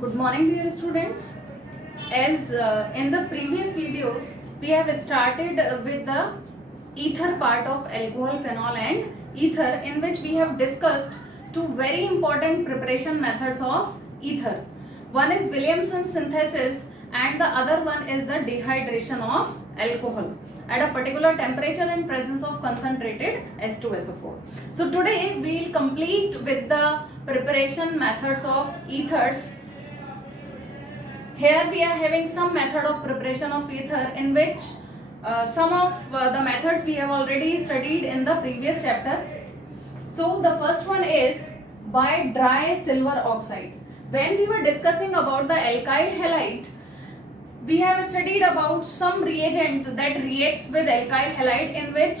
Good morning, dear students. As in the previous videos, we have started with the ether part of alcohol, phenol and ether, in which we have discussed two very important preparation methods of ether. One is Williamson synthesis and the other one is the dehydration of alcohol at a particular temperature in presence of concentrated H2SO4. So today we will complete with the preparation methods of ethers. Here we are having some method of preparation of ether in which some of the methods we have already studied in the previous chapter. So the first one is by dry silver oxide. When we were discussing about the alkyl halide, we have studied about some reagent that reacts with alkyl halide in which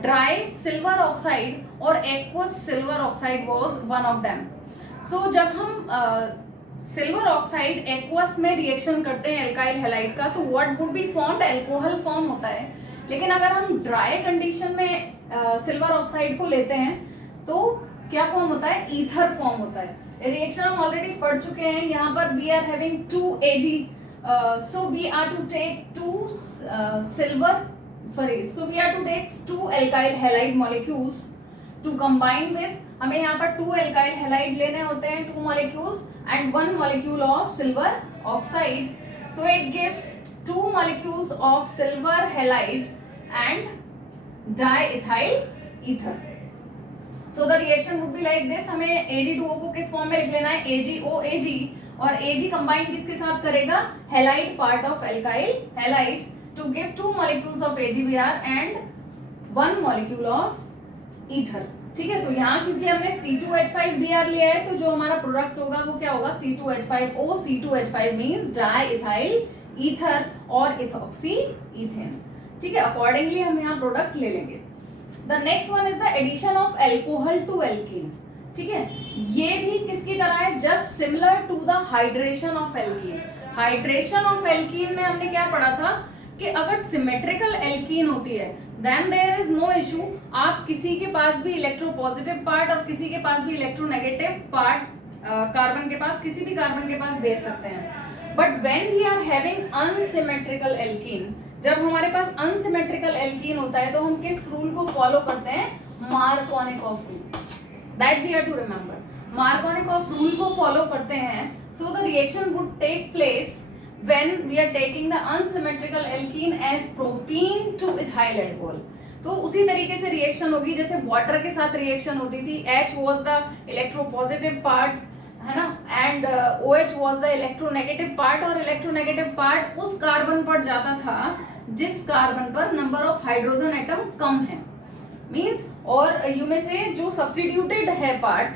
dry silver oxide or aqueous silver oxide was one of them. So जब हम silver oxide aqueous में reaction करते हैं alkyl halide का, तो what would be formed, alcohol form होता है. लेकिन अगर हम ड्राई कंडीशन में सिल्वर ऑक्साइड को लेते हैं तो क्या फॉर्म होता है, ईथर फॉर्म होता है. रिएक्शन हम ऑलरेडी पढ़ चुके हैं. यहाँ पर we are having 2 Ag, so we are to take 2 alkyl halide molecules to combine with. हमें यहाँ पर 2 alkyl halide लेने होते हैं, 2 molecules and 1 molecule of silver oxide. So it gives 2 molecules of silver halide and diethyl ether. So the reaction would be like this. हमें Ag2O को किस form में लिख लेना है, AgOAg, और Ag कंबाइन किसके साथ करेगा, halide part of alkyl halide to give 2 molecules of AgBr and 1 molecule of ether. ठीक है. तो यहाँ क्योंकि हमने C2H5Br लिया है, तो जो हमारा प्रोडक्ट होगा वो क्या होगा, C2H5O. C2H5 means diethyl ether और इथॉक्सी इथेन. ठीक है. अकॉर्डिंगली हम यहाँ प्रोडक्ट ले लेंगे. The next one is the addition of alcohol to alkene. ठीक है. ये भी किसकी तरह है, just similar to the hydration of alkene. Hydration of alkene में हमने क्या पढ़ा था कि अगर सिमेट्रिकल एल्कीन होती है then there is no issue. आप किसी के पास भी इलेक्ट्रोपॉजिटिव पार्ट और किसी के पास भी इलेक्ट्रोनेगेटिव पार्ट कार्बन के पास, किसी भी कार्बन के पास भेज सकते हैं. But when we are having unsymmetrical alkene, जब हमारे पास अनसिमेट्रिकल एल्कीन होता है तो हम किस रूल को फॉलो करते हैं, Markovnikov rule. That we are to remember. Markovnikov rule को फॉलो करते हैं. So the reaction would take place when we are taking the unsymmetrical alkene as propene to ethyl alcohol. तो उसी तरीके से रिएक्शन होगी जैसे वाटर के साथ रिएक्शन होती थी. H was the electropositive part, है ना, and OH was the electronegative part, और electronegative part उस कार्बन पर जाता था जिस कार्बन पर नंबर ऑफ हाइड्रोजन एटम कम है. मीन्स और यू में से जो सब्स्टिट्यूटेड है पार्ट,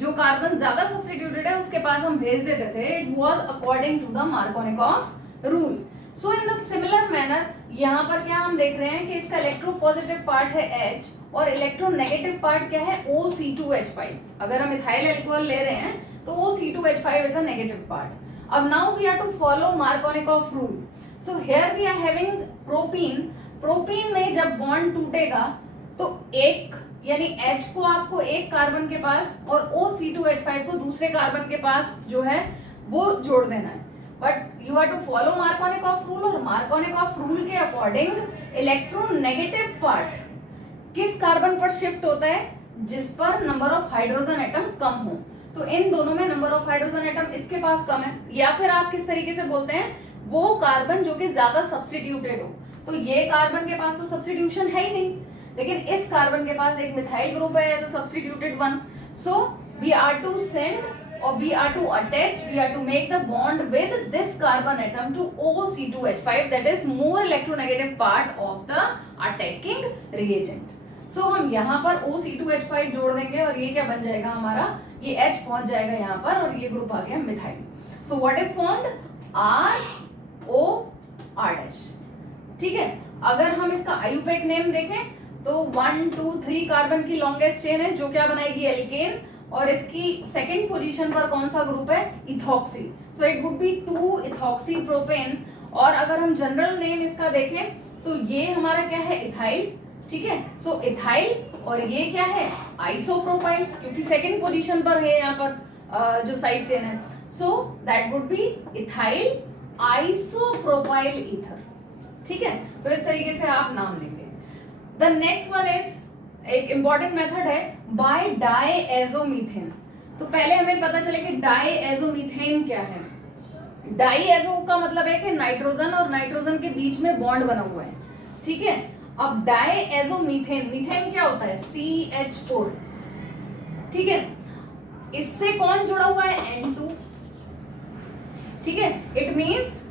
जो कार्बन ज्यादा सब्स्टिट्यूटेड है उसके पास हम भेज देते थे. It was according to the Markovnikov rule. So in the similar manner यहाँ पर क्या हम देख रहे हैं कि इसका इलेक्ट्रोपॉजिटिव पार्ट है H और इलेक्ट्रोनेगेटिव पार्ट क्या है, OC2H5. अगर हम इथाइल अल्कोहल ले रहे हैं तो OC2H5 is a negative part. अब now we are to follow Markovnikov rule. So here we are having propene. Propene में जब बॉन्ड टूटेगा तो एक यानी H को आपको एक कार्बन के पास और OC2H5 को दूसरे कार्बन के पास जो है वो जोड़ देना है. But you are to follow Markovnikov rule, और मार्कोनिकॉफ रूल के अकॉर्डिंग इलेक्ट्रोनेगेटिव पार्ट किस कार्बन पर शिफ्ट होता है, जिस पर नंबर ऑफ हाइड्रोजन एटम कम हो. तो इन दोनों में नंबर ऑफ हाइड्रोजन एटम इसके पास कम है, या फिर आप किस तरीके से बोलते हैं, वो कार्बन जो कि ज्यादा सब्स्टिट्यूटेड हो. तो ये कार्बन के पास तो सब्स्टिट्यूशन है ही नहीं, लेकिन इस कार्बन के पास एक मिथाइल ग्रुप है as a substituted one. So we are to send और we are to attach, we are to make the bond with this carbon atom to OC2H5, that is more electronegative part of the attacking reagent. So हम यहाँ पर OC2H5 जोड़ देंगे और ये क्या बन जाएगा हमारा, ये H पहुंच जाएगा यहाँ पर और ये ग्रुप आ गया methyl. So what is formed, ROR'. ठीक है. अगर हम इसका आयुपेक नेम देखें तो 1 2 3 कार्बन की लॉन्गेस्ट चेन है जो क्या बनाएगी, एल्केन, और इसकी सेकंड पोजीशन पर कौन सा ग्रुप है, ethoxy. So it would be 2 ethoxy propane. और अगर हम जनरल नेम इसका देखें तो ये हमारा क्या है, इथाइल. ठीक है. सो इथाइल, और ये क्या है, आइसोप्रोपाइल, क्योंकि सेकंड पोजीशन पर है यहाँ पर. जो साइड चेन है, so that would be ethyl isopropyl ether. ठीक है, तो इस तरीके से आप नाम लेंगे। द नेक्स्ट वन इज एक इंपॉर्टेंट मेथड है बाय डायएजोमीथेन। तो पहले हमें पता चले कि डायएजोमीथेन क्या है। डायएजो का मतलब है कि नाइट्रोजन और नाइट्रोजन के बीच में बॉन्ड बना हुआ है। ठीक है, अब डायएजोमीथेन, मीथेन क्या होता है, CH4। ठीक है, इससे कौन जुड़ा हुआ है, N2। ठीक है, इट मींस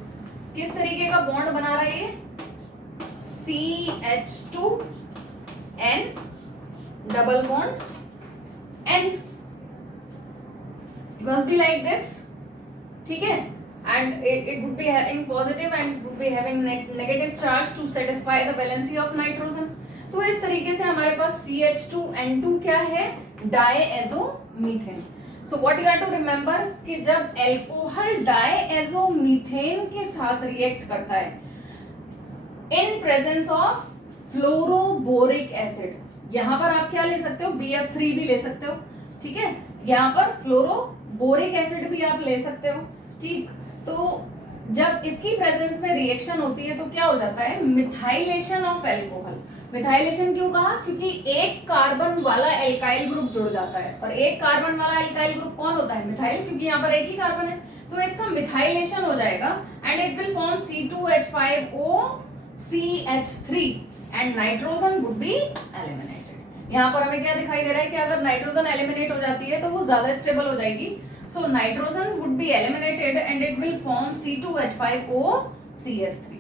किस तरीके का बॉन्ड बना रहा है ये, CH2 N double bond N, it must be like this। ठीक है, and it would be having positive and it would be having negative charge to satisfy the valency of nitrogen। तो इस तरीके से हमारे पास CH2N2 क्या है, diazomethane. So what you have to remember कि जब एल्कोहल डायएजोमीथेन के साथ रिएक्ट करता है in presence of fluoroboric acid, यहां पर आप क्या ले सकते हो, BF3 भी ले सकते हो। ठीक है, यहाँ पर फ्लोरोबोरिक एसिड भी आप ले सकते हो। ठीक, तो जब इसकी प्रेजेंस में रिएक्शन होती है तो क्या हो जाता है, मिथाइलेशन ऑफ एल्कोहल। मिथाइलेशन क्यों कहा, क्योंकि एक कार्बन वाला एल्काइल ग्रुप जुड़ जाता है, और एक कार्बन वाला एल्काइल ग्रुप कौन होता है, मिथाइल, क्योंकि यहाँ पर एक ही कार्बन है, तो इसका मिथाइलेशन हो जाएगा and it will form C2H5OCH3 and nitrogen would be eliminated. यहाँ पर हमें क्या दिखाई दे रहा है कि अगर नाइट्रोजन एलिमिनेट हो जाती है तो वो ज्यादा स्टेबल हो जाएगी, so nitrogen would be eliminated and it will form C2H5OCH3।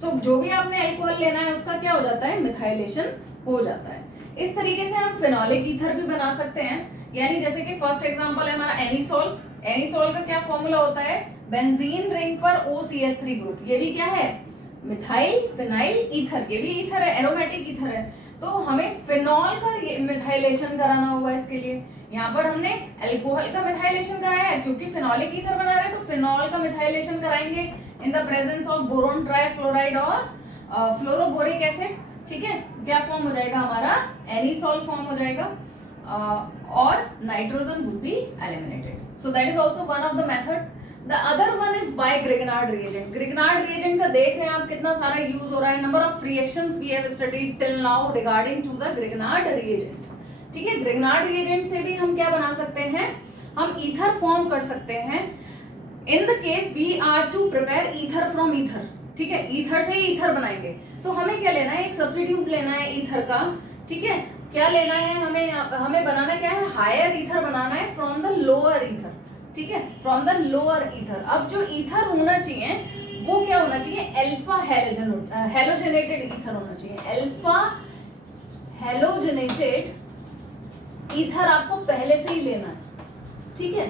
सो जो भी आपने अल्कोहल लेना है उसका क्या हो जाता है, मिथाइलेशन हो जाता है। इस तरीके से हम फिनोलिक ईथर भी बना सकते हैं, यानी जैसे कि फर्स्ट एग्जांपल है हमारा एनिसोल। एनिसोल का क्या फॉर्मूला होता है, बेंजीन रिंग पर OCH3 ग्रुप, ये भी क्या है, मिथाइल फिनाइल ईथर, ये भी ईथर है, एरोमेटिक ईथर है। तो हमें फिनॉल का मिथाइलेशन कराना होगा इसके लिए। यहाँ पर हमने अल्कोहल का मिथाइलेशन कराया है क्योंकि फिनोलिक ईथर बना रहे हैं, तो फिनॉल का मिथाइलेशन कराएंगे in the presence of boron trifluoride और फ्लोरोबोरिक एसिड। ठीक है, क्या फॉर्म हो जाएगा हमारा, एनिसोल फॉर्म हो जाएगा और nitrogen would be eliminated. So that is also one of the method. The other one is by Grignard reagent. Grignard reagent का देख रहे हैं आप कितना सारा यूज हो रहा है। Number of reactions we have studied till now regarding to the Grignard reagent. ठीक है, ग्रिग्नार्ड रिएजेंट से भी हम क्या बना सकते हैं, हम ईथर फॉर्म कर सकते हैं in the case we are to prepare ether from ether. ठीक है, ईथर से ही ईथर बनाएंगे, तो हमें क्या लेना है, एक सब्स्टिट्यूट लेना है ईथर का। ठीक है, क्या लेना है, हमें बनाना क्या है, हायर ईथर बनाना है फ्रॉम द लोअर ईथर। ठीक है, फ्रॉम द लोअर ईथर। अब जो ईथर होना चाहिए वो क्या होना चाहिए, अल्फा हैलोजेनेटेड ईथर होना चाहिए। अल्फा हैलोजेनेटेड ईथर आपको पहले से ही लेना है। ठीक है,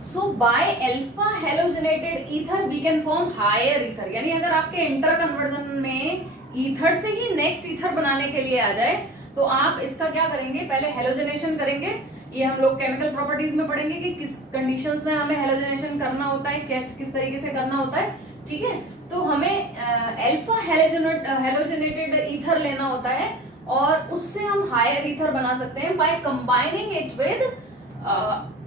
so by alpha halogenated ether we can form higher ether. यानी अगर आपके इंटर कन्वर्जन में ईथर से ही नेक्स्ट ईथर बनाने के लिए आ जाए तो आप इसका क्या करेंगे, पहले हैलोजेनेशन करेंगे। ये हम लोग केमिकल प्रॉपर्टीज में पढ़ेंगे कि किस कंडीशंस में हमें हैलोजेनेशन करना होता है, किस तरीके से करना होता है। ठीक है, तो हमें अल्फा हैलोजेनेटेड ईथर लेना होता है और उससे हम हायर ईथर बना सकते हैं by combining it with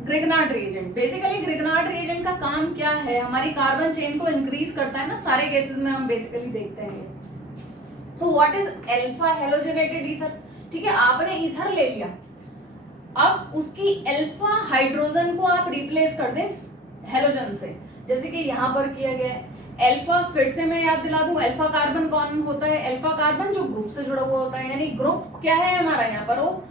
Grignard reagent. Basically Grignard reagent का काम क्या है, हमारी कार्बन चेन को इंक्रीज करता है ना, सारे केसेस में हम बेसिकली देखते हैं। So what is alpha halogenated ether. ठीक है, आपने ईथर ले लिया, अब उसकी अल्फा हाइड्रोजन को आप रिप्लेस कर दें हैलोजन से, जैसे कि यहां पर किया गया है। अल्फा फिर से मैं याद दिला दूं, अल्फा कार्बन कौन होता है, अल्फा कार्बन जो ग्रुप से जुड़ा हुआ होता है, यानी ग्रुप क्या है हमारा यहाँ पर, वो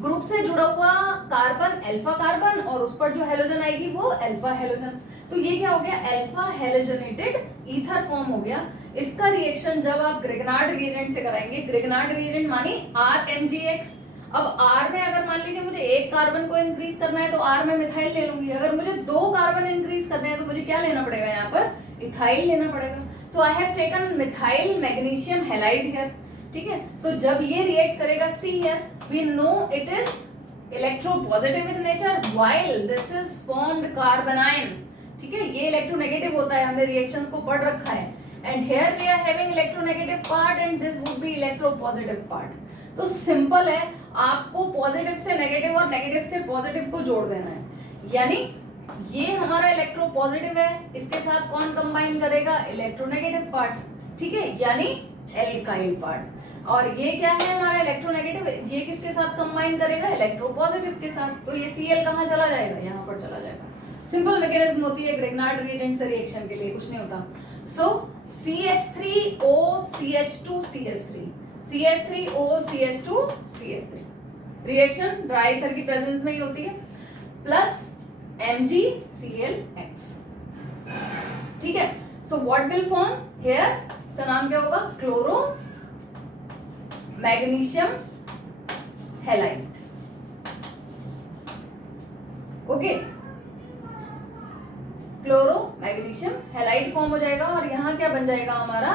ग्रुप से जुड़ा हुआ कार्बन अल्फा कार्बन और उस पर जो हैलोजन आएगी वो अल्फा हैलोजन। तो ये क्या हो गया, अल्फा हैलोजेनेटेड ईथर फॉर्म हो गया। इसका रिएक्शन जब आप ग्रिग्नार्ड रिएजेंट से कराएंगे, ग्रिग्नार्ड रिएजेंट मानी RMgX। अब R में अगर मान लीजिए मुझे एक कार्बन को इंक्रीज करना है तो R में मिथाइल ले लूंगी, अगर मुझे दो कार्बन इंक्रीज करने हैं तो मुझे क्या लेना पड़ेगा, यहाँ पर इथाइल लेना पड़ेगा। So I have taken methyl magnesium halide here. ठीक है, तो जब ये रिएक्ट करेगा C here, we know it is electropositive in nature while this is formed carbanion. ठीक है, ये इलेक्ट्रोनेगेटिव होता है, हमने रिएक्शंस को पढ़ रखा है। And here we are having electronegative part and this would be electropositive part. तो सिंपल है, आपको पॉजिटिव से नेगेटिव और नेगेटिव से पॉजिटिव को जोड़ देना है। यानी ये हमारा इलेक्ट्रोपॉजिटिव है, इसके साथ कौन कंबाइन करेगा, इलेक्ट्रोनेगेटिव पार्ट, ठीक है, यानी एल्काइल पार्ट। और ये क्या है हमारा इलेक्ट्रोनेगेटिव, ये किसके साथ कंबाइन करेगा, इलेक्ट्रोपॉजिटिव के साथ। तो ये Cl कहाँ चला जाएगा, यहाँ पर चला जाएगा। सिंपल मैकेनिज्म होती है ग्रिग्नार्ड रिएजेंट से रिएक्शन के लिए, कुछ नहीं होता। सो CH3O CH2 CH3 CH3O CH2 CH3 reaction dry ether की प्रेजेंस में ही होती है, प्लस MgClX, ठीक है। So what will form here, इसका नाम क्या होगा, chloro magnesium halide, okay, chloro magnesium halide form हो जाएगा। और यहाँ क्या बन जाएगा हमारा,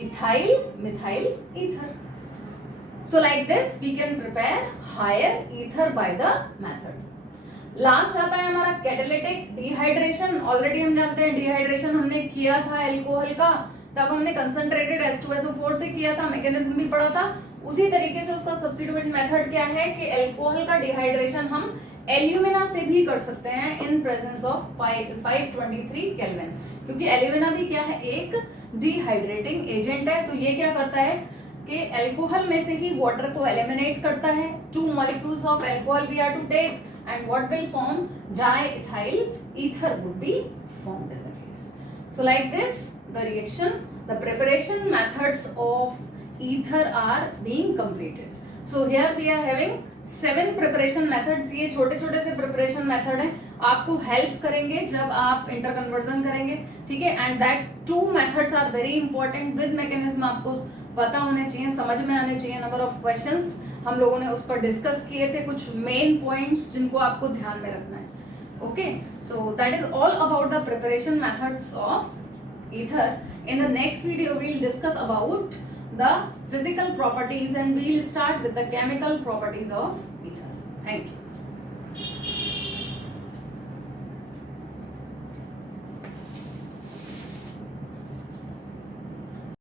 ethyl methyl ether. So like this we can prepare higher ether by the method। Last आता है हमारा कैटालिटिक डिहाइड्रेशन। ऑलरेडी हम जानते हैं डिहाइड्रेशन हमने किया था एल्कोहल का, तब हमने कंसंट्रेटेड H2SO4 से किया था, मैकेनिज्म भी पढ़ा था। उसी तरीके से उसका सब्स्टिट्यूएंट मेथड क्या है कि एल्कोहल का डिहाइड्रेशन हम एल्यूमिना से भी कर सकते हैं इन प्रेजेंस ऑफ 523 केल्विन, क्योंकि एल्यूमिना भी क्या है, एक डिहाइड्रेटिंग एजेंट है। तो ये क्या करता है कि अल्कोहल में से ही वाटर को एलिमिनेट करता है। 2 molecules of alcohol we are to take and what will form, diethyl ether would be formed in the case. So like this the reaction, the preparation methods of ether are being completed. So here we are having 7 preparation methods। ये छोटे छोटे से preparation method हैं, आपको help करेंगे जब आप inter conversion करेंगे, ठीक है। And that 2 methods are very important with mechanism, आपको पता होने चाहिए, समझ में आने चाहिए। नंबर ऑफ क्वेश्चंस हम लोगों ने उस पर डिस्कस किए थे, कुछ मेन पॉइंट्स जिनको आपको ध्यान में रखना है, okay. So that is all about the preparation methods of ether. In the next video we will discuss about the physical properties and we will start with the chemical properties of ether. Thank you.